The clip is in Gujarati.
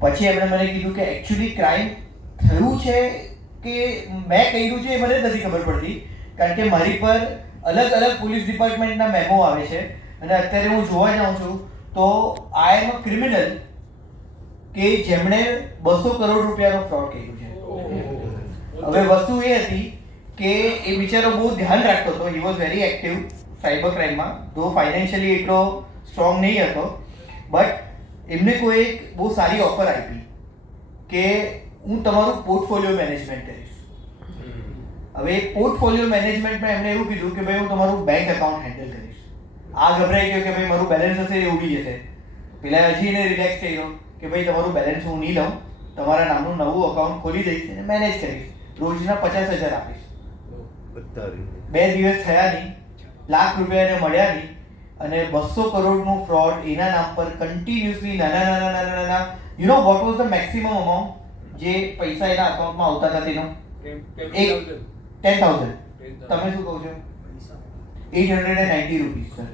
પછી એમણે મને કીધું કે એકચ્યુઅલી ક્રાઇમ થયું છે કે મેં કર્યું છે એ મને નથી ખબર પડતી, કારણ કે મારી પર અલગ અલગ પોલીસ ડિપાર્ટમેન્ટના મેમો આવે છે અને અત્યારે હું જોવા જાઉં છું તો આઈ એમ અ ક્રિમિનલ કે જેમણે 200 કરોડ રૂપિયાનો ફ્રોડ કર્યું છે. હવે વસ્તુ એ હતી કે એ બિચારો બહુ ધ્યાન રાખતો હતો, he was very active cyber ક્રાઇમમાં, તો ફાઇનાન્શિયલી એટલો સ્ટ્રોંગ નહીં હતો, બટ એમને કોઈ એક બહુ સારી ઓફર આપી કે હું તમારું પોર્ટફોલિયો મેનેજમેન્ટ કરીશ. હવે પોર્ટફોલિયો મેનેજમેન્ટમાં એમણે એવું કીધું કે ભાઈ હું તમારું બેંક એકાઉન્ટ હેન્ડલ કરીશ. આ ગભરાઈ ગયો કે ભાઈ મારું બેલેન્સ હશે એ ઉડી જશે. પેલા હજી એને રિલેક્સ થઈ ગયો કે ભાઈ તમારું બેલેન્સ હું નહીં લઉં, તમારા નામનું નવું અકાઉન્ટ ખોલી દઈશ અને મેનેજ કરીશ, રોજના 50,000 આપીશ. 2 દિવસ થયા નહીં, લાખ રૂપિયા એને મળ્યા નહીં અને 200 કરોડનું ફ્રોડ એના નામ પર કન્ટિન્યુઅસલી નાના you know what was the maximum amount જે પૈસા એના અકાઉન્ટમાં આવતા હતા તેનો? 10,000. તમે શું કહો છો? 890 રૂપીસ સર.